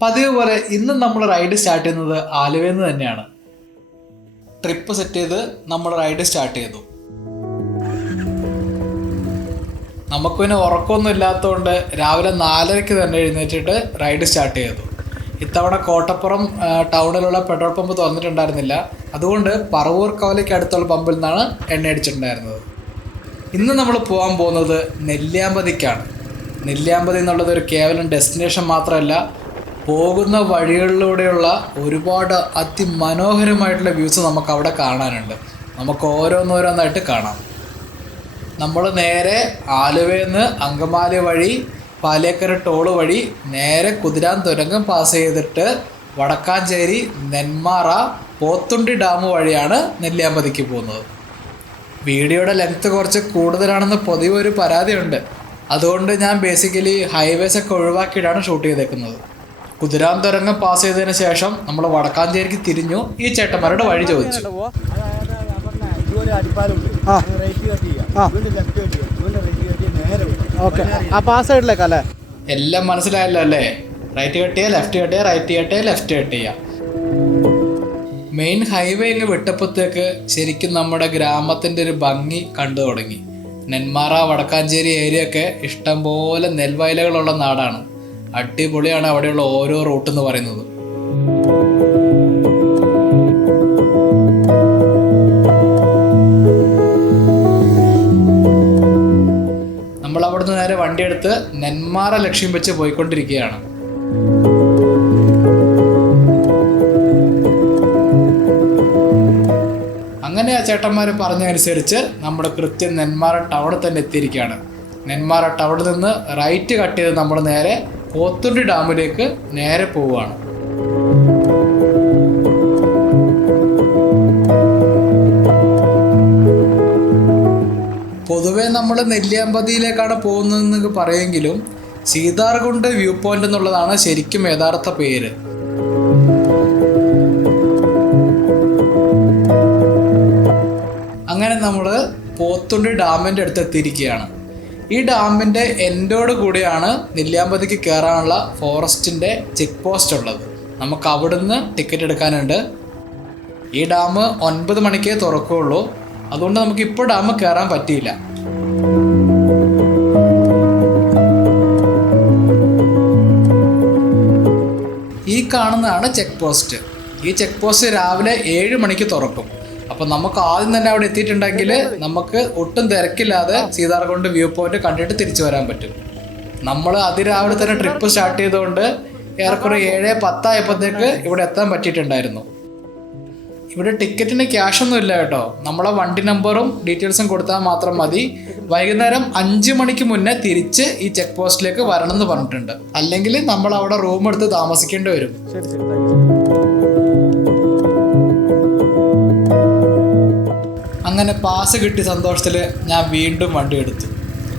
പതിവ് പോലെ ഇന്നും നമ്മൾ റൈഡ് സ്റ്റാർട്ട് ചെയ്യുന്നത് ആലുവയിൽ നിന്ന് തന്നെയാണ്. ട്രിപ്പ് സെറ്റ് ചെയ്ത് നമ്മൾ റൈഡ് സ്റ്റാർട്ട് ചെയ്തു. നമുക്ക് പിന്നെ ഉറക്കമൊന്നും ഇല്ലാത്തതുകൊണ്ട് രാവിലെ 4:30 തന്നെ എഴുന്നേറ്റിട്ട് റൈഡ് സ്റ്റാർട്ട് ചെയ്തു. ഇത്തവണ കോട്ടപ്പുറം ടൗണിലുള്ള പെട്രോൾ പമ്പ് തുറന്നിട്ടുണ്ടായിരുന്നില്ല. അതുകൊണ്ട് പറവൂർ കവലയ്ക്ക് അടുത്തുള്ള പമ്പിൽ നിന്നാണ് എണ്ണ അടിച്ചിട്ടുണ്ടായിരുന്നത്. ഇന്ന് നമ്മൾ പോകാൻ പോകുന്നത് നെല്ലിയാമ്പതിക്കാണ്. നെല്ലിയാമ്പതി എന്നുള്ളത് ഒരു കേവലം ഡെസ്റ്റിനേഷൻ മാത്രമല്ല, പോകുന്ന വഴികളിലൂടെയുള്ള ഒരുപാട് അതിമനോഹരമായിട്ടുള്ള വ്യൂസ് നമുക്ക് അവിടെ കാണാനുണ്ട്. നമുക്ക് ഓരോന്നോരോന്നായിട്ട് കാണാം. നമ്മൾ നേരെ ആലുവയിൽ നിന്ന് അങ്കമാലി വഴി പാലേക്കര ടോള് വഴി നേരെ കുതിരാൻതുരങ്കം പാസ് ചെയ്തിട്ട് വടക്കാഞ്ചേരി, നെന്മാറ, പോത്തുണ്ടി ഡാം വഴിയാണ് നെല്ലിയാമ്പതിക്ക് പോകുന്നത്. വീഡിയോയുടെ ലെങ്ത്ത് കുറച്ച് കൂടുതലാണെന്ന് പൊതുവെ ഒരു പരാതിയുണ്ട്. അതുകൊണ്ട് ഞാൻ ബേസിക്കലി ഹൈവേസ് ഒക്കെ ഒഴിവാക്കിയിട്ടാണ് ഷൂട്ട് ചെയ്തേക്കുന്നത്. കുതിരാൻതുരങ്കം പാസ് ചെയ്തതിന് ശേഷം നമ്മൾ വടക്കാഞ്ചേരിക്ക് തിരിഞ്ഞു. ഈ ചേട്ടന്മാരുടെ വഴി ചോദിച്ചു. എല്ലാം മനസ്സിലായല്ലോ അല്ലേ? റൈറ്റ് കട്ട് ചെയ്യുക, ലെഫ്റ്റ് കട്ട് ചെയ്യുക, റൈറ്റ് കട്ട് ചെയ്യുക, ലെഫ്റ്റ് കട്ട് ചെയ്യുക. മെയിൻ ഹൈവേ ഇങ്ങ് വിട്ടപ്പോഴത്തേക്ക് ശരിക്കും നമ്മുടെ ഗ്രാമത്തിൻ്റെ ഒരു ഭംഗി കണ്ടു തുടങ്ങി. നെന്മാറ, വടക്കാഞ്ചേരി ഏരിയ ഒക്കെ ഇഷ്ടംപോലെ നെൽവയലുകളുള്ള നാടാണ്. അടിപൊളിയാണ് അവിടെയുള്ള ഓരോ റൂട്ട് എന്ന് പറയുന്നത്. നമ്മൾ അവിടുന്ന് നേരെ വണ്ടിയെടുത്ത് നെന്മാറ ലക്ഷ്യം വെച്ച് പോയിക്കൊണ്ടിരിക്കുകയാണ്. അങ്ങനെ ആ ചേട്ടന്മാർ പറഞ്ഞതനുസരിച്ച് നമ്മുടെ കൃത്യം നെന്മാറ ടൗണിൽ തന്നെ എത്തിയിരിക്കുകയാണ്. നെന്മാറ ടൗണിൽ നിന്ന് റൈറ്റ് കട്ട് ചെയ്ത് നമ്മൾ നേരെ പോത്തുണ്ടി ഡാമിലേക്ക് നേരെ പോവുകയാണ്. പൊതുവെ നമ്മൾ നെല്ലിയാമ്പതിയിലേക്കാണ് പോകുന്നതെന്ന് പറയുമെങ്കിലും സീതാർകുണ്ട് വ്യൂ പോയിന്റ് എന്നുള്ളതാണ് ശരിക്കും യഥാർത്ഥ പേര്. അങ്ങനെ നമ്മൾ പോത്തുണ്ടി ഡാമിൻ്റെ അടുത്ത് എത്തിയിരിക്കുകയാണ്. ഈ ഡാമിൻ്റെ എൻഡോട് കൂടിയാണ് നെല്ലിയാമ്പതിക്ക് കയറാനുള്ള ഫോറസ്റ്റിൻ്റെ ചെക്ക് പോസ്റ്റ് ഉള്ളത്. നമുക്ക് അവിടുന്ന് ടിക്കറ്റ് എടുക്കാനുണ്ട്. ഈ ഡാം 9 മണിക്കേ തുറക്കുകയുള്ളൂ. അതുകൊണ്ട് നമുക്ക് ഇപ്പോൾ ഡാം കയറാൻ പറ്റിയില്ല. ഈ കാണുന്നതാണ് ചെക്ക് പോസ്റ്റ്. ഈ ചെക്ക് പോസ്റ്റ് രാവിലെ 7 മണിക്ക് തുറക്കും. അപ്പം നമുക്ക് ആദ്യം തന്നെ അവിടെ എത്തിയിട്ടുണ്ടെങ്കിൽ നമുക്ക് ഒട്ടും തിരക്കില്ലാതെ സീതാർകുണ്ട് വ്യൂ പോയിന്റ് കണ്ടിട്ട് തിരിച്ചു വരാൻ പറ്റും. നമ്മൾ അതിരാവിലെ തന്നെ ട്രിപ്പ് സ്റ്റാർട്ട് ചെയ്തുകൊണ്ട് ഏറെക്കുറെ 7:10 ആയപ്പോഴത്തേക്ക് ഇവിടെ എത്താൻ പറ്റിയിട്ടുണ്ടായിരുന്നു. ഇവിടെ ടിക്കറ്റിന് ക്യാഷൊന്നും ഇല്ല കേട്ടോ. നമ്മളെ വണ്ടി നമ്പറും ഡീറ്റെയിൽസും കൊടുത്താൽ മാത്രം മതി. വൈകുന്നേരം 5 മണിക്ക് മുന്നേ തിരിച്ച് ഈ ചെക്ക് പോസ്റ്റിലേക്ക് വരണം എന്ന് പറഞ്ഞിട്ടുണ്ട്. അല്ലെങ്കിൽ നമ്മൾ അവിടെ റൂം എടുത്ത് താമസിക്കേണ്ടി വരും. അങ്ങനെ പാസ് കിട്ടിയ സന്തോഷത്തിൽ ഞാൻ വീണ്ടും വണ്ടി എടുത്തു.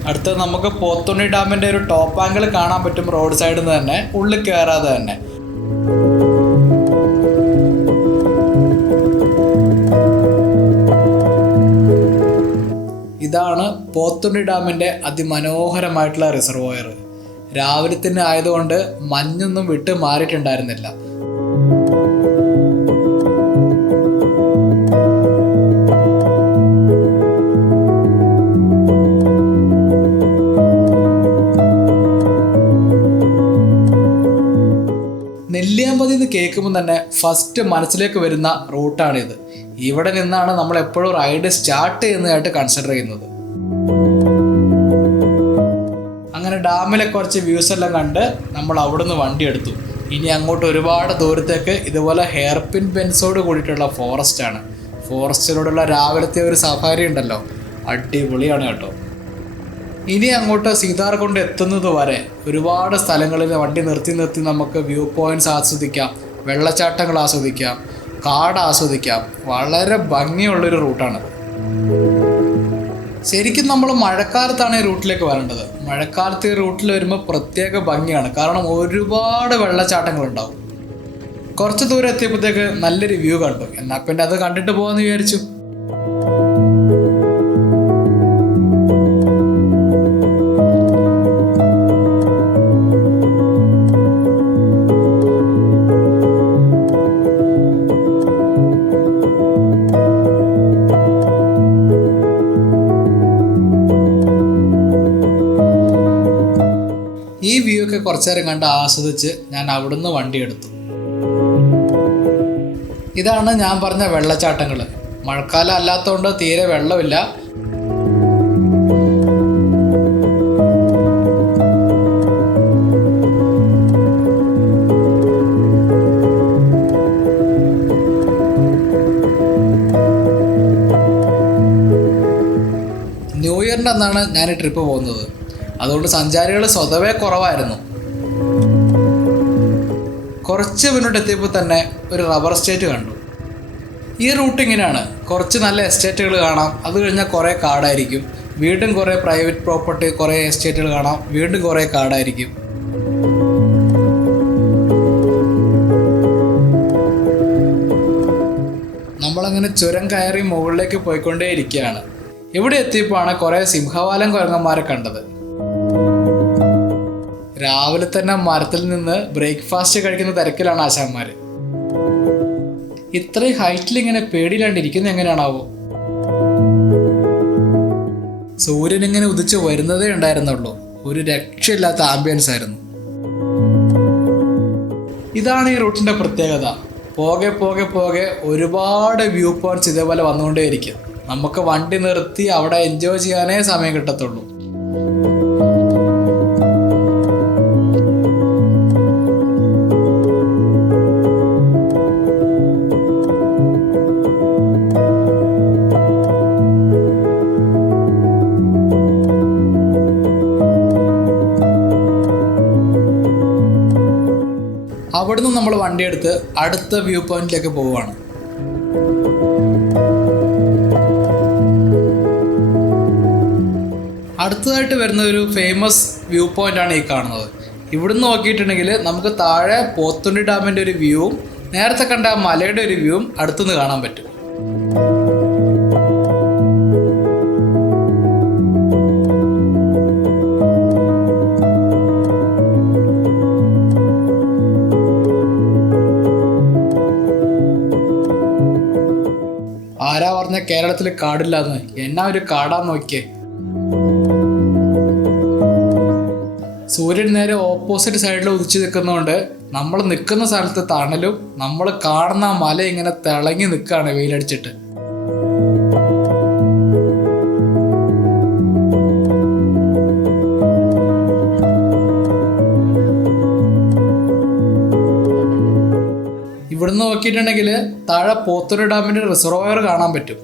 അടുത്തത് നമുക്ക് പോത്തുണ്ടി ഡാമിൻ്റെ ഒരു ടോപ്പ് ആംഗിൾ കാണാൻ പറ്റും റോഡ് സൈഡിൽ നിന്ന് തന്നെ, ഉള്ളിൽ കയറാതെ തന്നെ. ഇതാണ് പോത്തുണ്ടി ഡാമിൻ്റെ അതിമനോഹരമായിട്ടുള്ള റിസർവോയർ. രാവിലെ തന്നെ ആയതുകൊണ്ട് മഞ്ഞൊന്നും വിട്ട് മാറിയിട്ടുണ്ടായിരുന്നില്ല. നെല്ലിയാമ്പതി എന്ന് കേൾക്കുമ്പോൾ തന്നെ ഫസ്റ്റ് മനസ്സിലേക്ക് വരുന്ന റൂട്ടാണിത്. ഇവിടെ നിന്നാണ് നമ്മൾ എപ്പോഴും റൈഡ് സ്റ്റാർട്ട് ചെയ്യുന്നതായിട്ട് കൺസിഡർ ചെയ്യുന്നത്. അങ്ങനെ ഡാമിലെ കുറച്ച് വ്യൂസ് എല്ലാം കണ്ട് നമ്മൾ അവിടുന്ന് വണ്ടി എടുത്തു. ഇനി അങ്ങോട്ട് ഒരുപാട് ദൂരത്തേക്ക് ഇതുപോലെ ഹെയർ പിൻ ബെൻസോട് കൂടിയിട്ടുള്ള ഫോറസ്റ്റാണ്. ഫോറസ്റ്റിലൂടെയുള്ള രാവിലത്തെ ഒരു സഫാരി ഉണ്ടല്ലോ, അടിപൊളിയാണ് കേട്ടോ. ഇനി അങ്ങോട്ട് സീതാർകുണ്ട് എത്തുന്നത് വരെ ഒരുപാട് സ്ഥലങ്ങളിൽ വണ്ടി നിർത്തി നമുക്ക് വ്യൂ പോയിന്റ്സ് ആസ്വദിക്കാം, വെള്ളച്ചാട്ടങ്ങൾ ആസ്വദിക്കാം, കാട് ആസ്വദിക്കാം. വളരെ ഭംഗിയുള്ളൊരു റൂട്ടാണ്. ശരിക്കും നമ്മൾ മഴക്കാലത്താണ് ഈ റൂട്ടിലേക്ക് വരേണ്ടത്. മഴക്കാലത്ത് ഈ റൂട്ടിൽ വരുമ്പോൾ പ്രത്യേക ഭംഗിയാണ്. കാരണം ഒരുപാട് വെള്ളച്ചാട്ടങ്ങളുണ്ടാവും. കുറച്ച് ദൂരം എത്തിയപ്പോഴത്തേക്ക് നല്ലൊരു വ്യൂ കണ്ടു. എന്നാൽ പിന്നെ അത് കണ്ടിട്ട് പോകാമെന്ന് വിചാരിച്ചു. കുറച്ചു നേരം കണ്ട് ആസ്വദിച്ച് ഞാൻ അവിടുന്ന് വണ്ടി എടുത്തു. ഇതാണ് ഞാൻ പറഞ്ഞ വെള്ളച്ചാട്ടങ്ങൾ. മഴക്കാലം അല്ലാത്തതുകൊണ്ട് തീരെ വെള്ളമില്ല. ന്യൂ ഇയറിൻ്റെ അന്നാണ് ഞാൻ ഈ ട്രിപ്പ് പോകുന്നത്. അതുകൊണ്ട് സഞ്ചാരികൾ സ്വതവേ കുറവായിരുന്നു. കുറച്ച് മുന്നോട്ട് എത്തിയപ്പോൾ തന്നെ ഒരു റബ്ബർ എസ്റ്റേറ്റ് കണ്ടു. ഈ റൂട്ട് ഇങ്ങനെയാണ്. കുറച്ച് നല്ല എസ്റ്റേറ്റുകൾ കാണാം, അത് കഴിഞ്ഞാൽ കുറേ കാടായിരിക്കും. വീണ്ടും കുറേ പ്രൈവറ്റ് പ്രോപ്പർട്ടി, കുറേ എസ്റ്റേറ്റുകൾ കാണാം, വീണ്ടും കുറേ കാടായിരിക്കും. നമ്മളങ്ങനെ ചുരം കയറി മുകളിലേക്ക് പോയിക്കൊണ്ടേ ഇരിക്കുകയാണ്. ഇവിടെ എത്തിയപ്പോഴാണ് കുറേ സിംഹവാലൻ കുരങ്ങന്മാരെ കണ്ടത്. രാവിലെ തന്നെ മരത്തിൽ നിന്ന് ബ്രേക്ക്ഫാസ്റ്റ് കഴിക്കുന്ന തിരക്കിലാണ് ആശാന്മാർ. ഇത്രയും ഹൈറ്റിൽ ഇങ്ങനെ പേടിയില്ലാണ്ടിരിക്കുന്നത് എങ്ങനെയാണാവോ? സൂര്യൻ ഇങ്ങനെ ഉദിച്ച് വരുന്നതേ ഉണ്ടായിരുന്നുള്ളൂ. ഒരു രക്ഷയില്ലാത്ത ആംബിയൻസ് ആയിരുന്നു. ഇതാണ് ഈ റൂട്ടിൻ്റെ പ്രത്യേകത. പോകെ പോകെ പോകെ ഒരുപാട് വ്യൂ പോയിന്റ്സ് ഇതേപോലെ വന്നുകൊണ്ടേയിരിക്കും. നമുക്ക് വണ്ടി നിർത്തി അവിടെ എൻജോയ് ചെയ്യാനേ സമയം കിട്ടത്തുള്ളൂ. അവിടുന്ന് നമ്മൾ വണ്ടിയെടുത്ത് അടുത്ത വ്യൂ പോയിന്റിലേക്ക് പോവുകയാണ്. അടുത്തതായിട്ട് വരുന്ന ഒരു ഫേമസ് വ്യൂ പോയിന്റ് ആണ് ഈ കാണുന്നത്. ഇവിടുന്ന് നോക്കിയിട്ടുണ്ടെങ്കിൽ നമുക്ക് താഴെ പോത്തുണ്ടി ഡാമിൻ്റെ ഒരു വ്യൂവും നേരത്തെ കണ്ട ആ മലയുടെ ഒരു വ്യൂവും അടുത്തുനിന്ന് കാണാൻ പറ്റും. ആരാ പറഞ്ഞ കേരളത്തിൽ കാടില്ലാന്ന്? എന്നാ ഒരു കാടാന്ന് നോക്കിയേ. സൂര്യൻ നേരെ ഓപ്പോസിറ്റ് സൈഡിൽ ഉദിച്ചു നിൽക്കുന്നതുകൊണ്ട് നമ്മൾ നിൽക്കുന്ന സ്ഥലത്ത് തണലും നമ്മൾ കാണുന്ന മല ഇങ്ങനെ തിളങ്ങി നിൽക്കുകയാണ് വെയിലടിച്ചിട്ട്. ഇവിടുന്ന് നോക്കിയിട്ടുണ്ടെങ്കിൽ താഴെ പോത്തുണ്ടി ഡാമിൻ്റെ റിസർവോയർ കാണാൻ പറ്റും.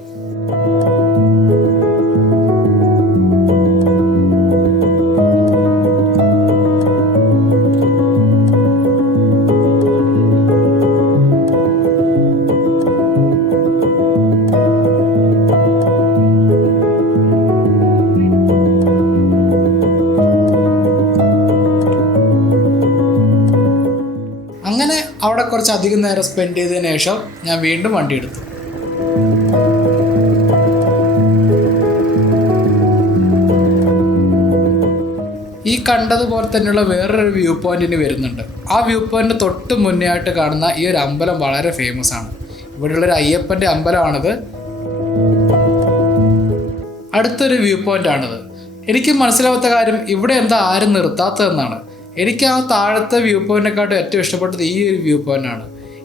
അങ്ങനെ അവിടെ കുറച്ച് അധികം നേരം സ്പെൻഡ് ചെയ്തതിന് ശേഷം ഞാൻ വീണ്ടും വണ്ടി എടുത്തു. ഈ കണ്ടതുപോലെ തന്നെയുള്ള വേറൊരു വ്യൂ പോയിന്റിന് വരുന്നുണ്ട്. ആ വ്യൂ പോയിന്റിന് തൊട്ട് മുന്നേ ആയിട്ട് കാണുന്ന ഈ ഒരു അമ്പലം വളരെ ഫേമസ് ആണ്. ഇവിടെയുള്ളൊരു അയ്യപ്പൻ്റെ അമ്പലമാണിത്. അടുത്തൊരു വ്യൂ പോയിന്റ് ആണിത്. എനിക്ക് മനസ്സിലാവാത്ത കാര്യം ഇവിടെ എന്താ ആരും നിർത്താത്തതെന്നാണ്. എനിക്ക് ആ താഴത്തെ വ്യൂ പോയിന്റിനെക്കാട്ടും ഏറ്റവും ഇഷ്ടപ്പെട്ടത് ഈ ഒരു വ്യൂ പോയിന്റാണ്.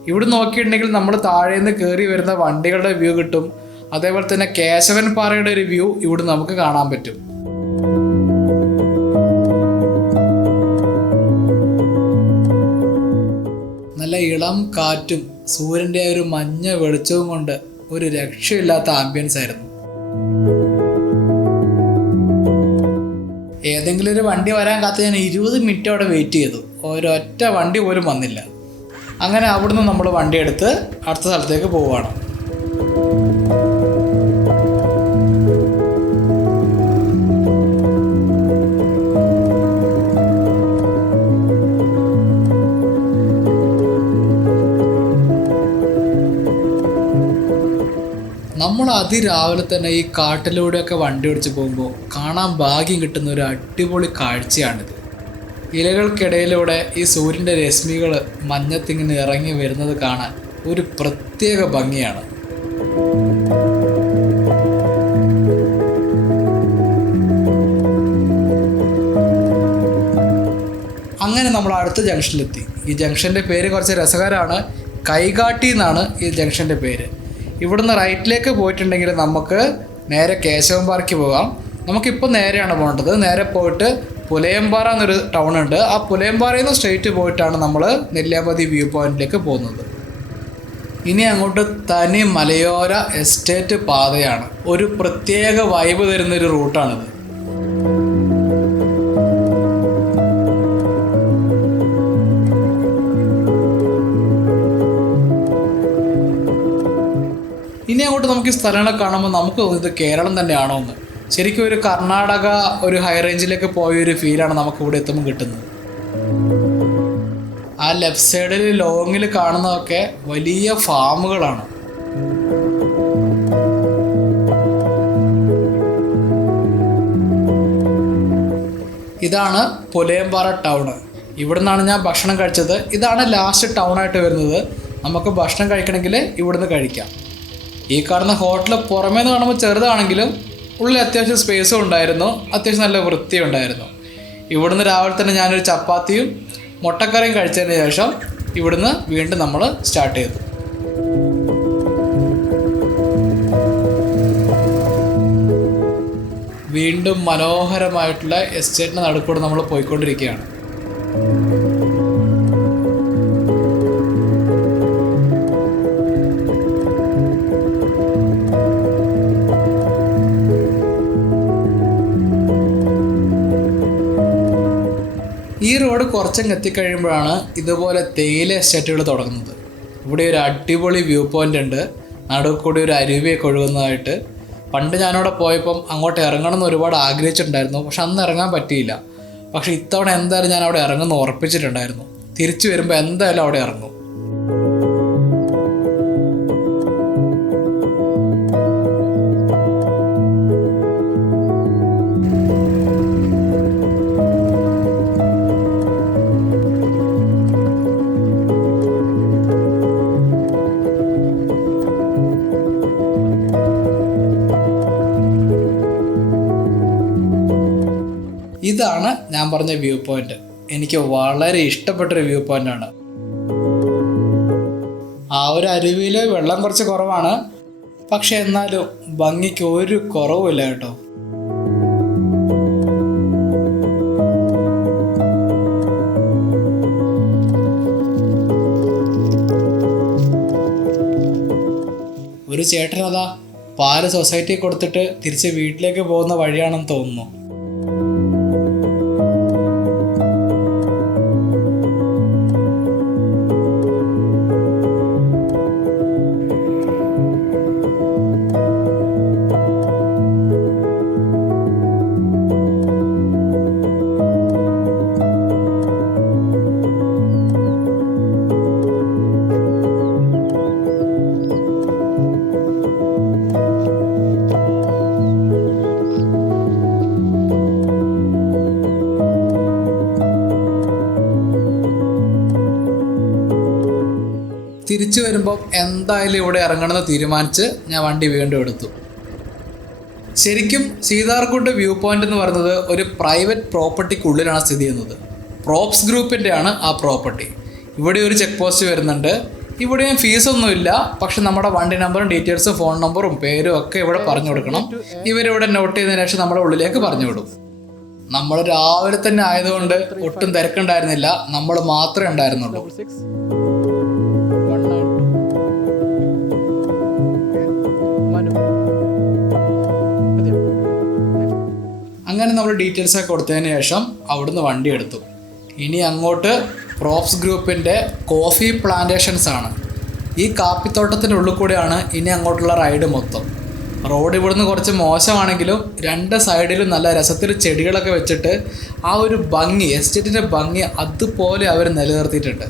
ഇവിടെ നോക്കിയിട്ടുണ്ടെങ്കിൽ നമ്മൾ താഴേന്ന് കയറി വരുന്ന വണ്ടികളുടെ വ്യൂ കിട്ടും. അതേപോലെ തന്നെ കേശവൻ പാറയുടെ ഒരു വ്യൂ ഇവിടെ നമുക്ക് കാണാൻ പറ്റും. നല്ല ഇളം കാറ്റും സൂര്യൻ്റെ ഒരു മഞ്ഞ വെളിച്ചവും കൊണ്ട് ഒരു രക്ഷയില്ലാത്ത ആംബിയൻസ് ആയിരുന്നു. ഏതെങ്കിലും ഒരു വണ്ടി വരാൻ കാത്ത് ഞാൻ 20 മിനിറ്റ് അവിടെ വെയിറ്റ് ചെയ്തു. ഒരൊറ്റ വണ്ടി പോലും വന്നില്ല. അങ്ങനെ അവിടുന്ന് നമ്മൾ വണ്ടി എടുത്ത് അടുത്ത സ്ഥലത്തേക്ക് പോവുകയാണ്. നമ്മൾ അതിരാവിലെ തന്നെ ഈ കാട്ടിലൂടെയൊക്കെ വണ്ടി ഓടിച്ച് പോകുമ്പോൾ കാണാൻ ഭാഗ്യം കിട്ടുന്ന ഒരു അടിപൊളി കാഴ്ചയാണിത്. ഇലകൾക്കിടയിലൂടെ ഈ സൂര്യൻ്റെ രശ്മികൾ മഞ്ഞത്തിങ്ങനെ ഇറങ്ങി വരുന്നത് കാണാൻ ഒരു പ്രത്യേക ഭംഗിയാണ്. അങ്ങനെ നമ്മൾ അടുത്ത ജംഗ്ഷനിലെത്തി. ഈ ജംഗ്ഷൻ്റെ പേര് കുറച്ച് രസകരമാണ്. കൈകാട്ടി എന്നാണ് ഈ ജംഗ്ഷൻ്റെ പേര്. ഇവിടുന്ന് റൈറ്റിലേക്ക് പോയിട്ടുണ്ടെങ്കിൽ നമുക്ക് നേരെ കേശവൻ പാറയ്ക്ക് പോകാം. നമുക്കിപ്പോൾ നേരെയാണ് പോകേണ്ടത്. നേരെ പോയിട്ട് പുലയമ്പാറ എന്നൊരു ടൗൺ ഉണ്ട്. ആ പുലയമ്പാറയിൽ നിന്ന് സ്ട്രെയിറ്റ് പോയിട്ടാണ് നമ്മൾ നെല്ലിയാമ്പതി വ്യൂ പോയിന്റിലേക്ക് പോകുന്നത്. ഇനി അങ്ങോട്ട് തനി മലയോര എസ്റ്റേറ്റ് പാതയാണ്. ഒരു പ്രത്യേക വൈബ് തരുന്നൊരു റൂട്ടാണിത്. ഇനി അങ്ങോട്ട് നമുക്ക് ഈ സ്ഥലങ്ങളെ കാണുമ്പോൾ നമുക്ക് തോന്നുന്നത് കേരളം തന്നെയാണോ എന്ന്. ശരിക്കും ഒരു കർണാടക ഒരു ഹൈ റേഞ്ചിലേക്ക് പോയൊരു ഫീലാണ് നമുക്ക് ഇവിടെ എത്തുമ്പോൾ കിട്ടുന്നത്. ആ ലെഫ്റ്റ് സൈഡിൽ ലോങ്ങിൽ കാണുന്നതൊക്കെ വലിയ ഫാമുകളാണ്. ഇതാണ് പുലയമ്പാറ ടൗണ്. ഇവിടെ നിന്നാണ് ഞാൻ ഭക്ഷണം കഴിച്ചത്. ഇതാണ് ലാസ്റ്റ് ടൗണായിട്ട് വരുന്നത്. നമുക്ക് ഭക്ഷണം കഴിക്കണമെങ്കിൽ ഇവിടുന്ന് കഴിക്കാം. ഈ കാണുന്ന ഹോട്ടൽ പുറമേ നിന്ന് കാണുമ്പോൾ ചെറുതാണെങ്കിലും ഉള്ളിൽ അത്യാവശ്യം സ്പേസും ഉണ്ടായിരുന്നു, അത്യാവശ്യം നല്ല വൃത്തിയും ഉണ്ടായിരുന്നു. ഇവിടുന്ന് രാവിലെ തന്നെ ഞാനൊരു ചപ്പാത്തിയും മുട്ടക്കറിയും കഴിച്ചതിന് ശേഷം ഇവിടുന്ന് വീണ്ടും നമ്മൾ സ്റ്റാർട്ട് ചെയ്തു. വീണ്ടും മനോഹരമായിട്ടുള്ള എസ്റ്റേറ്റിൻ്റെ നടുക്കൂടെ നമ്മൾ പോയിക്കൊണ്ടിരിക്കുകയാണ്. ഈ റോഡ് കുറച്ചങ്ങ് എത്തിക്കഴിയുമ്പോഴാണ് ഇതുപോലെ തേയില എസ്റ്റേറ്റുകൾ തുടങ്ങുന്നത്. ഇവിടെ ഒരു അടിപൊളി വ്യൂ പോയിൻ്റ് ഉണ്ട്. നടുവിൽ കൂടി ഒരു അരുവിയൊക്കെ ഒഴുകുന്നതായിട്ട്. പണ്ട് ഞാനവിടെ പോയപ്പം അങ്ങോട്ട് ഇറങ്ങണം എന്ന് ഒരുപാട് ആഗ്രഹിച്ചിട്ടുണ്ടായിരുന്നു. പക്ഷെ അന്ന് ഇറങ്ങാൻ പറ്റിയില്ല. പക്ഷെ ഇത്തവണ എന്തായാലും ഞാൻ അവിടെ ഇറങ്ങുമെന്ന് ഉറപ്പിച്ചിട്ടുണ്ടായിരുന്നു. തിരിച്ചു വരുമ്പോൾ എന്തായാലും അവിടെ ഇറങ്ങും. ഇതാണ് ഞാൻ പറഞ്ഞ വ്യൂ പോയിന്റ്. എനിക്ക് വളരെ ഇഷ്ടപ്പെട്ടൊരു വ്യൂ പോയിന്റാണ്. ആ ഒരു അരുവിയിൽ വെള്ളം കുറച്ച് കുറവാണ്, പക്ഷെ എന്നാലും ഭംഗിക്ക് ഒരു കുറവുമില്ല കേട്ടോ. ഒരു ചേട്ടനതാ പാല് സൊസൈറ്റി കൊടുത്തിട്ട് തിരിച്ച് വീട്ടിലേക്ക് പോകുന്ന വഴിയാണെന്ന് തോന്നുന്നു. തിരിച്ചു വരുമ്പം എന്തായാലും ഇവിടെ ഇറങ്ങണമെന്ന് തീരുമാനിച്ച് ഞാൻ വണ്ടി വീണ്ടും എടുത്തു. ശരിക്കും സീതാർകുണ്ട് വ്യൂ പോയിന്റ് എന്ന് പറയുന്നത് ഒരു പ്രൈവറ്റ് പ്രോപ്പർട്ടിക്കുള്ളിലാണ് സ്ഥിതി ചെയ്യുന്നത്. പ്രോപ്സ് ഗ്രൂപ്പിൻ്റെയാണ് ആ പ്രോപ്പർട്ടി. ഇവിടെ ഒരു ചെക്ക് പോസ്റ്റ് വരുന്നുണ്ട്. ഇവിടെയും ഫീസൊന്നുമില്ല. പക്ഷെ നമ്മുടെ വണ്ടി നമ്പറും ഡീറ്റെയിൽസും ഫോൺ നമ്പറും പേരും ഒക്കെ ഇവിടെ പറഞ്ഞു കൊടുക്കണം. ഇവരിവിടെ നോട്ട് ചെയ്തതിനു ശേഷം നമ്മുടെ ഉള്ളിലേക്ക് പറഞ്ഞു വിടും. നമ്മൾ രാവിലെ തന്നെ ആയതുകൊണ്ട് ഒട്ടും തിരക്കുണ്ടായിരുന്നില്ല. നമ്മൾ മാത്രമേ ഉണ്ടായിരുന്നുള്ളൂ. അങ്ങനെ നമ്മൾ ഡീറ്റെയിൽസൊക്കെ കൊടുത്തതിന് ശേഷം അവിടുന്ന് വണ്ടി എടുത്തു. ഇനി അങ്ങോട്ട് പ്രോപ്സ് ഗ്രൂപ്പിൻ്റെ കോഫി പ്ലാന്റേഷൻസ് ആണ്. ഈ കാപ്പിത്തോട്ടത്തിൻ്റെ ഉള്ളിൽ കൂടെയാണ് ഇനി അങ്ങോട്ടുള്ള റൈഡ് മൊത്തം. റോഡ് ഇവിടുന്ന് കുറച്ച് മോശമാണെങ്കിലും രണ്ട് സൈഡിലും നല്ല രസത്തിൽ ചെടികളൊക്കെ വെച്ചിട്ട് ആ ഒരു ഭംഗി, എസ്റ്റേറ്റിൻ്റെ ഭംഗി അതുപോലെ അവർ നിലനിർത്തിയിട്ടുണ്ട്.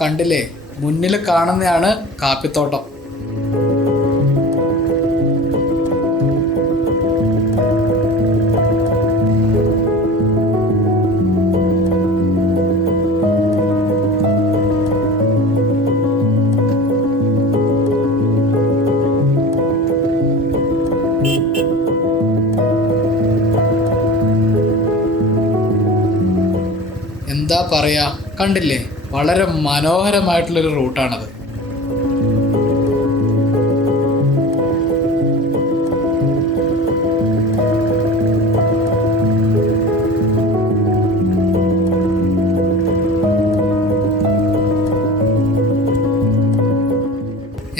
കണ്ടില്ലേ, മുന്നിൽ കാണുന്നതാണ് കാപ്പിത്തോട്ടം. എന്താ പറയാ, കണ്ടില്ലേ, വളരെ മനോഹരമായിട്ടുള്ളൊരു റൂട്ടാണത്.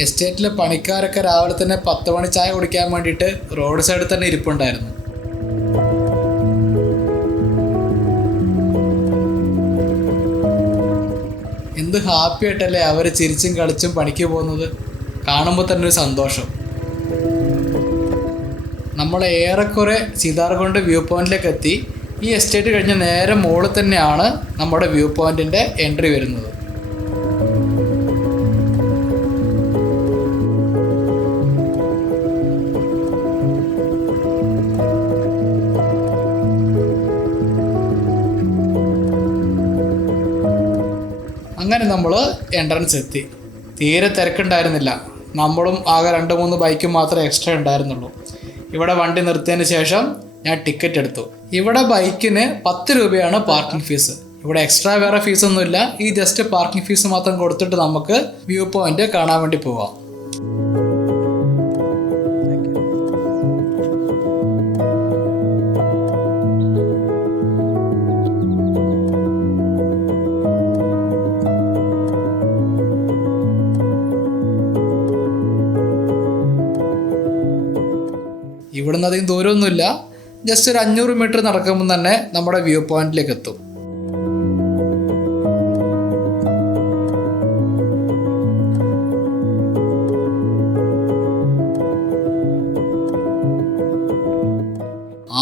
എസ്റ്റേറ്റിലെ പണിക്കാരൊക്കെ രാവിലെ തന്നെ 10 മണി ചായ കുടിക്കാൻ വേണ്ടിയിട്ട് റോഡ് സൈഡിൽ തന്നെ ഇരിപ്പുണ്ടായിരുന്നു. എന്ത് ഹാപ്പി ആയിട്ടല്ലേ അവർ ചിരിച്ചും കളിച്ചും പണിക്ക് പോകുന്നത്. കാണുമ്പോൾ തന്നെ ഒരു സന്തോഷം. നമ്മൾ ഏറെക്കുറെ സീതാർകുണ്ട് വ്യൂ പോയിന്റിലേക്ക് എത്തി. ഈ എസ്റ്റേറ്റ് കഴിഞ്ഞ് നേരെ മുകളിൽ തന്നെയാണ് നമ്മുടെ വ്യൂ പോയിന്റിൻ്റെ എൻട്രി വരുന്നത്. അങ്ങനെ നമ്മൾ എൻട്രൻസ് എത്തി. തീരെ തിരക്കുണ്ടായിരുന്നില്ല. നമ്മളും ആകെ 2-3 ബൈക്കും മാത്രമേ എക്സ്ട്രാ ഉണ്ടായിരുന്നുള്ളൂ. ഇവിടെ വണ്ടി നിർത്തിയതിന് ശേഷം ഞാൻ ടിക്കറ്റ് എടുത്തു. ഇവിടെ ബൈക്കിന് 10 രൂപയാണ് പാർക്കിംഗ് ഫീസ്. ഇവിടെ എക്സ്ട്രാ വേറെ ഫീസൊന്നുമില്ല. ഈ ജസ്റ്റ് പാർക്കിംഗ് ഫീസ് മാത്രം കൊടുത്തിട്ട് നമുക്ക് വ്യൂ പോയിന്റ് കാണാൻ വേണ്ടി പോവാം. ഇവിടുന്ന് അധികം ദൂരമൊന്നുമില്ല. ജസ്റ്റ് ഒരു 500 മീറ്റർ നടക്കുമ്പോൾ തന്നെ നമ്മുടെ വ്യൂ പോയിന്റിലേക്ക് എത്തും.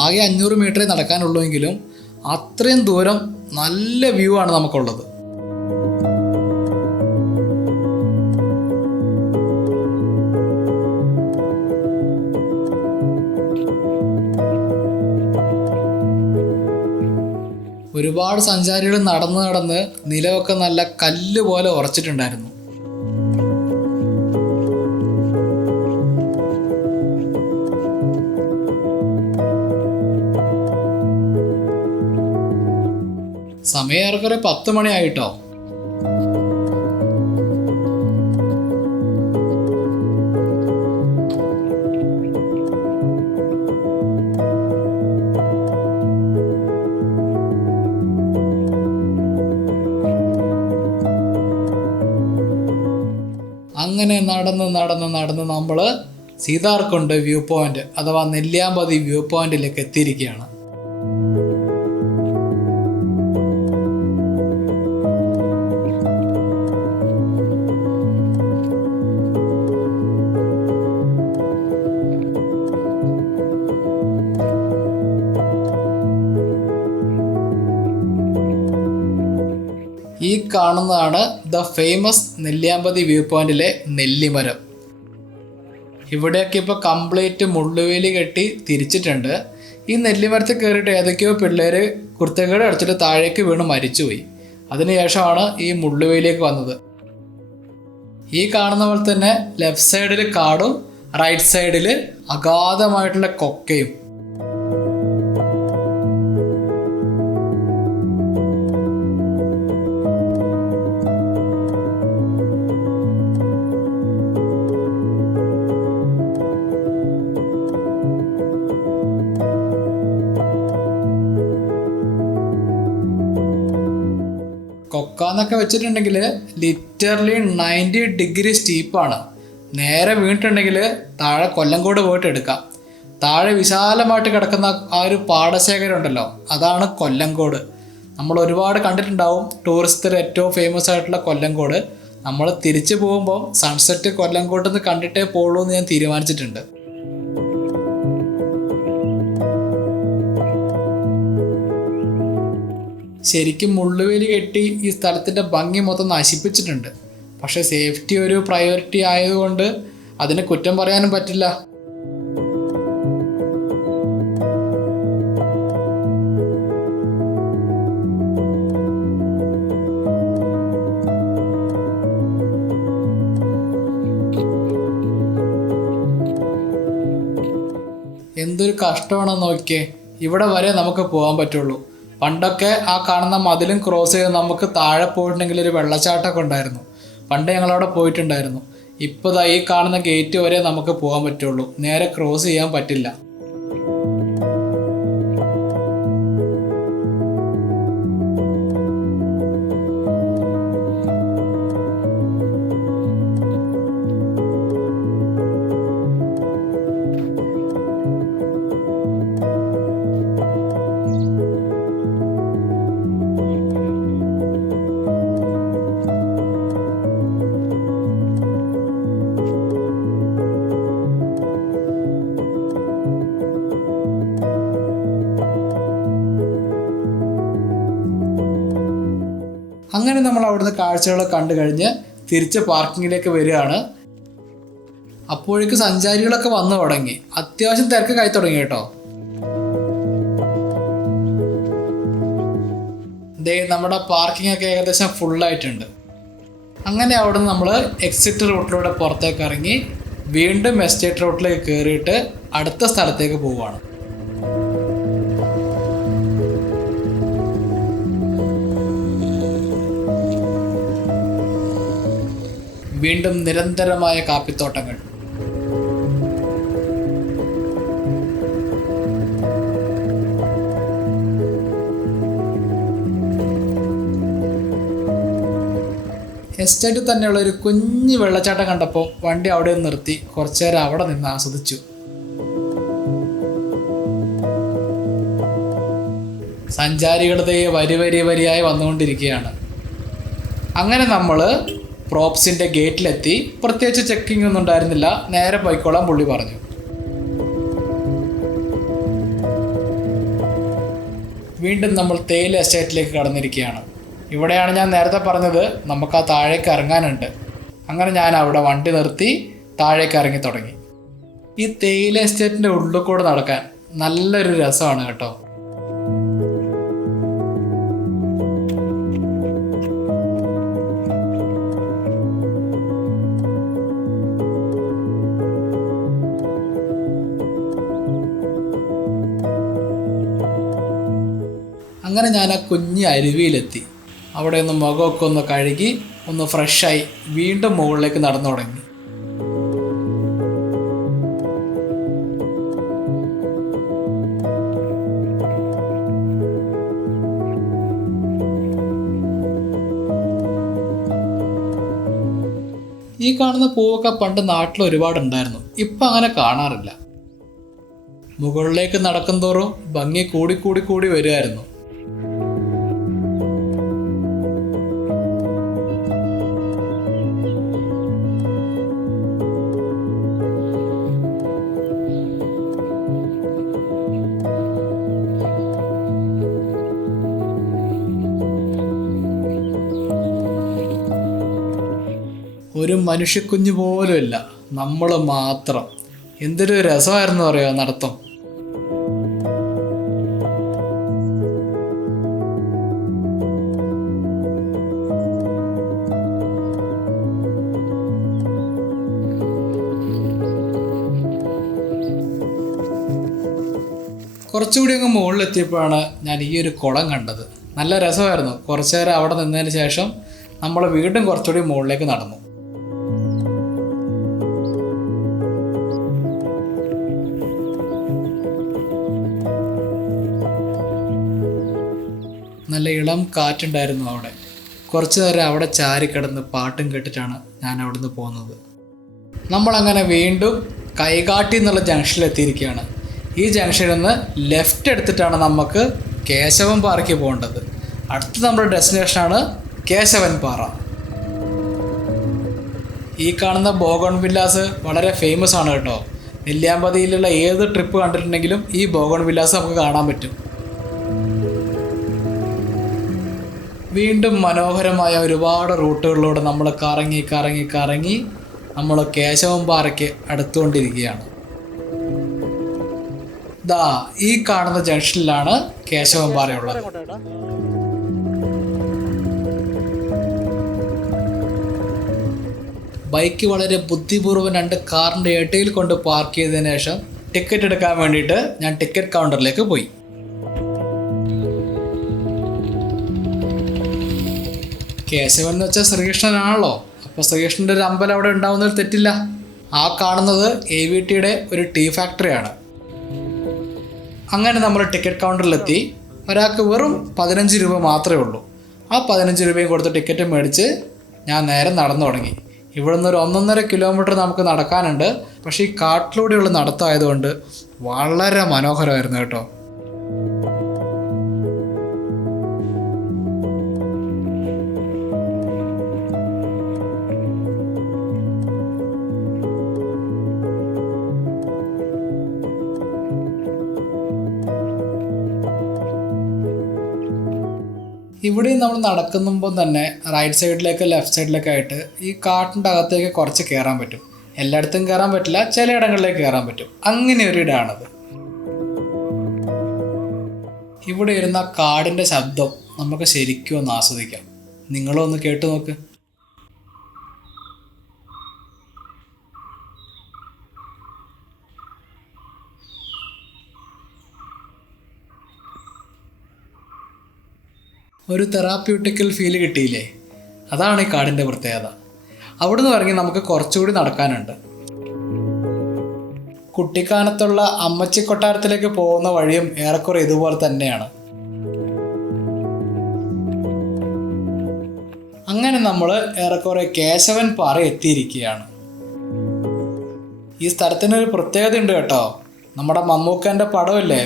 ആകെ 500 മീറ്ററേ നടക്കാനുള്ളൂ എങ്കിലും അത്രയും ദൂരം നല്ല വ്യൂ ആണ് നമുക്കുള്ളത്. ഒരുപാട് സഞ്ചാരികൾ നടന്ന് നിലമൊക്കെ നല്ല കല്ല് പോലെ ഉറച്ചിട്ടുണ്ടായിരുന്നു. സമയം ഏറെക്കുറെ 10 മണിയായിട്ടോ. അങ്ങനെ നടന്ന് നമ്മൾ സീതാർകുണ്ട് വ്യൂ പോയിന്റ് അഥവാ നെല്ലിയാമ്പതി വ്യൂ പോയിന്റിലേക്ക് എത്തിയിരിക്കുകയാണ്. ഈ കാണുന്നതാണ് ദ ഫേമസ് നെല്ലിയാമ്പതി വ്യൂ പോയിന്റിലെ നെല്ലിമരം. ഇവിടെയൊക്കെ ഇപ്പോൾ കംപ്ലീറ്റ് മുള്ളുവേലി കെട്ടി തിരിച്ചിട്ടുണ്ട്. ഈ നെല്ലിമരത്തിൽ കയറിയിട്ട് ഏതൊക്കെയോ പിള്ളേർ കുർത്തക്കേട് അടിച്ചിട്ട് താഴേക്ക് വീണ് മരിച്ചുപോയി. അതിനുശേഷമാണ് ഈ മുള്ളുവേലിയൊക്കെ വന്നത്. ഈ കാണുന്ന പോലെ തന്നെ ലെഫ്റ്റ് സൈഡിൽ കാടും റൈറ്റ് സൈഡിൽ അഗാധമായിട്ടുള്ള കൊക്കയും. കൊക്കാന്നൊക്കെ വെച്ചിട്ടുണ്ടെങ്കിൽ ലിറ്ററലി 90 ഡിഗ്രി സ്റ്റീപ്പാണ്. നേരെ വീണിട്ടുണ്ടെങ്കിൽ താഴെ കൊല്ലങ്കോട് പോയിട്ട് എടുക്കാം. താഴെ വിശാലമായിട്ട് കിടക്കുന്ന ആ ഒരു പാടശേഖരം ഉണ്ടല്ലോ, അതാണ് കൊല്ലങ്കോട്. നമ്മൾ ഒരുപാട് കണ്ടിട്ടുണ്ടാവും ടൂറിസ്റ്റിൽ ഏറ്റവും ഫേമസ് ആയിട്ടുള്ള കൊല്ലങ്കോട്. നമ്മൾ തിരിച്ചു പോകുമ്പോൾ സൺസെറ്റ് കൊല്ലങ്കോട്ട് നിന്ന് കണ്ടിട്ടേ പോകുള്ളൂ എന്ന് ഞാൻ തീരുമാനിച്ചിട്ടുണ്ട്. ശരിക്കും മുള്ളുവേലി കെട്ടി ഈ സ്ഥലത്തിൻ്റെ ഭംഗി മൊത്തം നശിപ്പിച്ചിട്ടുണ്ട്. പക്ഷേ സേഫ്റ്റി ഒരു പ്രയോറിറ്റി ആയതുകൊണ്ട് അതിന് കുറ്റം പറയാനും പറ്റില്ല. എന്തൊരു കഷ്ടമാണെന്ന് നോക്കിയേ, ഇവിടെ വരെ നമുക്ക് പോകാൻ പറ്റുള്ളൂ. പണ്ടൊക്കെ ആ കാണുന്ന മതിലും ക്രോസ് ചെയ്ത് നമുക്ക് താഴെ പോയിട്ടുണ്ടെങ്കിൽ ഒരു വെള്ളച്ചാട്ടമൊക്കെ ഉണ്ടായിരുന്നു. പണ്ട് ഞങ്ങളവിടെ പോയിട്ടുണ്ടായിരുന്നു. ഇപ്പോൾ ഈ കാണുന്ന ഗേറ്റ് വരെ നമുക്ക് പോകാൻ പറ്റുള്ളൂ, നേരെ ക്രോസ് ചെയ്യാൻ പറ്റില്ല. അങ്ങനെ നമ്മൾ അവിടുന്ന് കാഴ്ചകളൊക്കെ കണ്ടു കഴിഞ്ഞ് തിരിച്ച് പാർക്കിങ്ങിലേക്ക് വരികയാണ്. അപ്പോഴേക്ക് സഞ്ചാരികളൊക്കെ വന്നു തുടങ്ങി. അത്യാവശ്യം തിരക്ക് കയറി തുടങ്ങി കേട്ടോ. നമ്മുടെ പാർക്കിംഗ് ഒക്കെ ഏകദേശം ഫുള്ളായിട്ടുണ്ട്. അങ്ങനെ അവിടുന്ന് നമ്മൾ എക്സിറ്റ് റൂട്ടിലൂടെ പുറത്തേക്ക് ഇറങ്ങി വീണ്ടും എസ്റ്റേറ്റ് റൂട്ടിലേക്ക് കയറിയിട്ട് അടുത്ത സ്ഥലത്തേക്ക് പോവുകയാണ്. വീണ്ടും നിരന്തരമായ കാപ്പിത്തോട്ടങ്ങൾ. എസ്റ്റേറ്റിൽ തന്നെയുള്ള ഒരു കുഞ്ഞു വെള്ളച്ചാട്ടം കണ്ടപ്പോൾ വണ്ടി അവിടെ നിർത്തി കുറച്ചു നേരം അവിടെ നിന്ന് ആസ്വദിച്ചു. സഞ്ചാരികളുടെ വരിയായി വന്നുകൊണ്ടിരിക്കുകയാണ്. അങ്ങനെ നമ്മൾ പ്രോപ്സിൻ്റെ ഗേറ്റിലെത്തി. പ്രത്യേകിച്ച് ചെക്കിംഗ് ഒന്നും ഉണ്ടായിരുന്നില്ല, നേരെ പോയിക്കോളാൻ പുള്ളി പറഞ്ഞു. വീണ്ടും നമ്മൾ തേയില എസ്റ്റേറ്റിലേക്ക് കടന്നിരിക്കുകയാണ്. ഇവിടെയാണ് ഞാൻ നേരത്തെ പറഞ്ഞത് നമുക്ക് ആ താഴേക്ക് ഇറങ്ങാനുണ്ട്. അങ്ങനെ ഞാൻ അവിടെ വണ്ടി നിർത്തി താഴേക്ക് ഇറങ്ങി തുടങ്ങി. ഈ തേയില എസ്റ്റേറ്റിൻ്റെ ഉള്ളിൽ കൂടെ നടക്കാൻ നല്ലൊരു രസമാണ് കേട്ടോ. അങ്ങനെ ഞാൻ ആ കുഞ്ഞ് അരുവിയിലെത്തി. അവിടെ ഒന്ന് മുഖമൊക്കെ ഒന്ന് കഴുകി ഒന്ന് ഫ്രഷായി വീണ്ടും മുകളിലേക്ക് നടന്നു തുടങ്ങി. ഈ കാണുന്ന പൂവൊക്കെ പണ്ട് നാട്ടിൽ ഒരുപാടുണ്ടായിരുന്നു, ഇപ്പം അങ്ങനെ കാണാറില്ല. മുകളിലേക്ക് നടക്കും തോറും ഭംഗി കൂടി വരുമായിരുന്നു. ഒരു മനുഷ്യക്കുഞ്ഞു പോലുമില്ല, നമ്മൾ മാത്രം. എന്തൊരു രസമായിരുന്നു പറയുക നടത്തം. കുറച്ചുകൂടി അങ്ങ് മുകളിലെത്തിയപ്പോഴാണ് ഞാൻ ഈ ഒരു കുളം കണ്ടത്. നല്ല രസമായിരുന്നു. കുറച്ചു നേരം അവിടെ നിന്നതിന് ശേഷം നമ്മൾ വീണ്ടും കുറച്ചുകൂടി മുകളിലേക്ക് നടന്നു. നല്ല ഇളം കാറ്റുണ്ടായിരുന്നു അവിടെ. കുറച്ചു നേരം അവിടെ ചാരിക്കിടന്ന് പാട്ടും കേട്ടിട്ടാണ് ഞാൻ അവിടുന്ന് പോകുന്നത്. നമ്മളങ്ങനെ വീണ്ടും കൈകാട്ടി എന്നുള്ള ജംഗ്ഷനിലെത്തിയിരിക്കുകയാണ്. ഈ ജംഗ്ഷനിൽ നിന്ന് ലെഫ്റ്റ് എടുത്തിട്ടാണ് നമുക്ക് കേശവൻ പാറയ്ക്ക് പോകേണ്ടത്. അടുത്ത നമ്മുടെ ഡെസ്റ്റിനേഷനാണ് കേശവൻ പാറ. ഈ കാണുന്ന ബോഗൺ വില്ലാസ് വളരെ ഫേമസ് ആണ് കേട്ടോ. നെല്ലിയാമ്പതിയിലുള്ള ഏത് ട്രിപ്പ് കണ്ടിട്ടുണ്ടെങ്കിലും ഈ ബോഗൺ വില്ലാസ് നമുക്ക് കാണാൻ പറ്റും. വീണ്ടും മനോഹരമായ ഒരുപാട് റൂട്ടുകളിലൂടെ നമ്മൾ കറങ്ങി കറങ്ങി കറങ്ങി നമ്മൾ കേശവൻപാറയ്ക്ക് അടുത്തുകൊണ്ടിരിക്കുകയാണ്. ദാ ഈ കാണുന്ന ജംഗ്ഷനിലാണ് കേശവൻപാറയുള്ളത്. ബൈക്ക് വളരെ ബുദ്ധിപൂർവ്വം 2 കാറിൻ്റെ ഇടയിൽ കൊണ്ട് പാർക്ക് ചെയ്തതിന് ശേഷം ടിക്കറ്റ് എടുക്കാൻ വേണ്ടിയിട്ട് ഞാൻ ടിക്കറ്റ് കൗണ്ടറിലേക്ക് പോയി. കേശവൻ എന്ന് വെച്ചാൽ ശ്രീകൃഷ്ണനാണല്ലോ, അപ്പോൾ ശ്രീകൃഷ്ണൻ്റെ ഒരു അമ്പലം അവിടെ ഉണ്ടാവുന്നതിൽ തെറ്റില്ല. ആ കാണുന്നത് AVTയുടെ ഒരു ടീ ഫാക്ടറിയാണ്. അങ്ങനെ നമ്മൾ ടിക്കറ്റ് കൗണ്ടറിലെത്തി. ഒരാൾക്ക് വെറും 15 രൂപ മാത്രമേ ഉള്ളൂ. ആ 15 രൂപയും കൊടുത്ത് ടിക്കറ്റ് മേടിച്ച് ഞാൻ നേരെ നടന്നു തുടങ്ങി. ഇവിടെ നിന്ന് ഒരു 1.5 കിലോമീറ്റർ നമുക്ക് നടക്കാനുണ്ട്. പക്ഷേ ഈ കാട്ടിലൂടെയുള്ള നടത്തമായതുകൊണ്ട് വളരെ മനോഹരമായിരുന്നു കേട്ടോ. ഇവിടെയും നമ്മൾ നടക്കുമ്പോൾ തന്നെ റൈറ്റ് സൈഡിലേക്ക് ലെഫ്റ്റ് സൈഡിലേക്ക് ആയിട്ട് ഈ കാട്ടിൻ്റെ അകത്തേക്ക് കുറച്ച് കയറാൻ പറ്റും. എല്ലായിടത്തും കയറാൻ പറ്റില്ല, ചിലയിടങ്ങളിലേക്ക് കയറാൻ പറ്റും. അങ്ങനെ ഒരു ഇടമാണത്. ഇവിടെ ഇരുന്ന കാടിൻ്റെ ശബ്ദം നമുക്ക് ശരിക്കും ഒന്ന് ആസ്വദിക്കാം. നിങ്ങളും ഒന്ന് കേട്ടു നോക്ക്. ഒരു തെറാപ്യൂട്ടിക്കൽ ഫീല് കിട്ടിയില്ലേ? അതാണ് ഈ കാടിൻ്റെ പ്രത്യേകത. അവിടുന്ന് ഇറങ്ങി നമുക്ക് കുറച്ചുകൂടി നടക്കാനുണ്ട്. കുട്ടിക്കാനത്തുള്ള അമ്മച്ചി കൊട്ടാരത്തിലേക്ക് പോകുന്ന വഴിയും ഏറെക്കുറെ ഇതുപോലെ തന്നെയാണ്. അങ്ങനെ നമ്മൾ ഏറെക്കുറെ കേശവൻപാറ എത്തിയിരിക്കുകയാണ്. ഈ സ്ഥലത്തിനൊരു പ്രത്യേകത ഉണ്ട് കേട്ടോ. നമ്മുടെ മമ്മൂക്കൻ്റെ പടമില്ലേ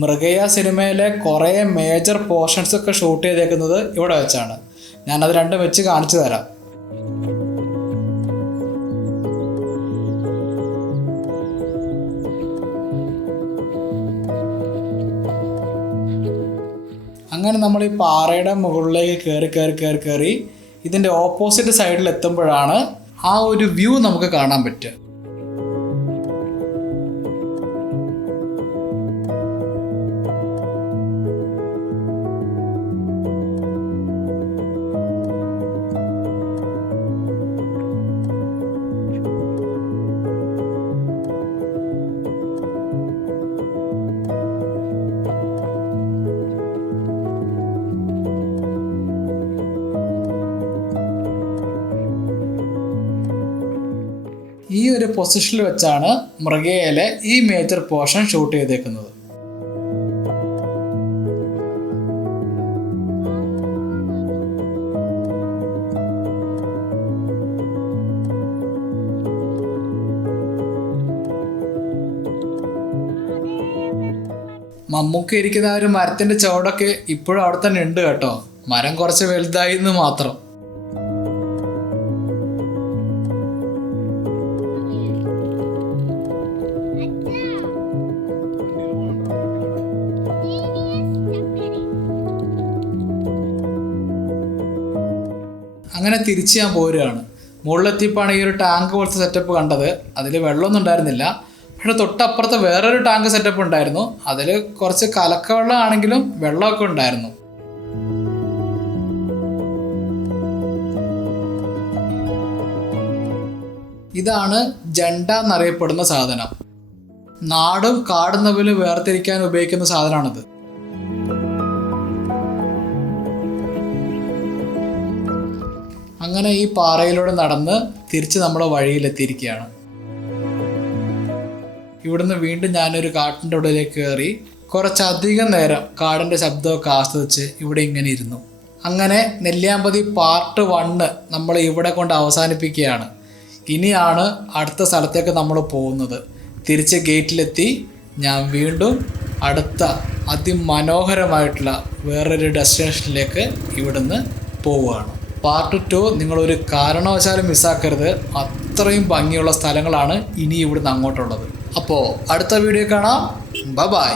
മൃഗയ സിനിമയിലെ കുറേ മേജർ പോർഷൻസ് ഒക്കെ ഷൂട്ട് ചെയ്തേക്കുന്നത് ഇവിടെ വെച്ചാണ്. ഞാനത് രണ്ടും വെച്ച് കാണിച്ചു തരാം. അങ്ങനെ നമ്മൾ ഈ പാറയുടെ മുകളിലേക്ക് കയറി ഇതിൻ്റെ ഓപ്പോസിറ്റ് സൈഡിൽ എത്തുമ്പോഴാണ് ആ ഒരു വ്യൂ നമുക്ക് കാണാൻ പറ്റുക. ഈ ഒരു പൊസിഷനിൽ വെച്ചാണ് മൃഗയിലെ ഈ മേജർ പോർഷൻ ഷൂട്ട് ചെയ്തേക്കുന്നത്. മമ്മൂക്ക ഇരിക്കുന്ന ആ ഒരു മരത്തിൻ്റെ ചുവടൊക്കെ ഇപ്പോഴും അവിടെ തന്നെ ഉണ്ട് കേട്ടോ. മരം കുറച്ച് വലുതായി എന്ന് മാത്രം. അങ്ങനെ തിരിച്ച് ഞാൻ പോരുകയാണ്. മുകളിലെത്തിയപ്പോഴാണ് ഈ ഒരു ടാങ്ക് പോലത്തെ സെറ്റപ്പ് കണ്ടത്. അതിൽ വെള്ളമൊന്നും ഉണ്ടായിരുന്നില്ല. പക്ഷേ തൊട്ടപ്പുറത്ത് വേറൊരു ടാങ്ക് സെറ്റപ്പ് ഉണ്ടായിരുന്നു. അതിൽ കുറച്ച് കലക്കവെള്ളം ആണെങ്കിലും വെള്ളമൊക്കെ ഉണ്ടായിരുന്നു. ഇതാണ് ജണ്ട എന്നറിയപ്പെടുന്ന സാധനം. നാടും കാടും തമ്മിൽ വേർതിരിക്കാൻ ഉപയോഗിക്കുന്ന സാധനമാണിത്. അങ്ങനെ ഈ പാറയിലൂടെ നടന്ന് തിരിച്ച് നമ്മൾ വഴിയിലെത്തിയിരിക്കുകയാണ്. ഇവിടുന്ന് വീണ്ടും ഞാനൊരു കാട്ടിൻ്റെ ഉള്ളിലേക്ക് കയറി കുറച്ചധികം നേരം കാടിൻ്റെ ശബ്ദമൊക്കെ ആസ്വദിച്ച് ഇവിടെ ഇങ്ങനെ ഇരുന്നു. അങ്ങനെ നെല്ലിയാമ്പതി പാർട്ട് 1 നമ്മൾ ഇവിടെ കൊണ്ട് അവസാനിപ്പിക്കുകയാണ്. ഇനിയാണ് അടുത്ത സ്ഥലത്തേക്ക് നമ്മൾ പോകുന്നത്. തിരിച്ച് ഗേറ്റിലെത്തി ഞാൻ വീണ്ടും അടുത്ത അതിമനോഹരമായിട്ടുള്ള വേറൊരു ഡെസ്റ്റിനേഷനിലേക്ക് ഇവിടുന്ന് പോവുകയാണ്. പാർട്ട് 2 നിങ്ങളൊരു കാരണവശാലും മിസ്സാക്കരുത്. അത്രയും ഭംഗിയുള്ള സ്ഥലങ്ങളാണ് ഇനി ഇവിടുന്ന് അങ്ങോട്ടുള്ളത്. അപ്പോൾ അടുത്ത വീഡിയോ കാണാം. ബൈ.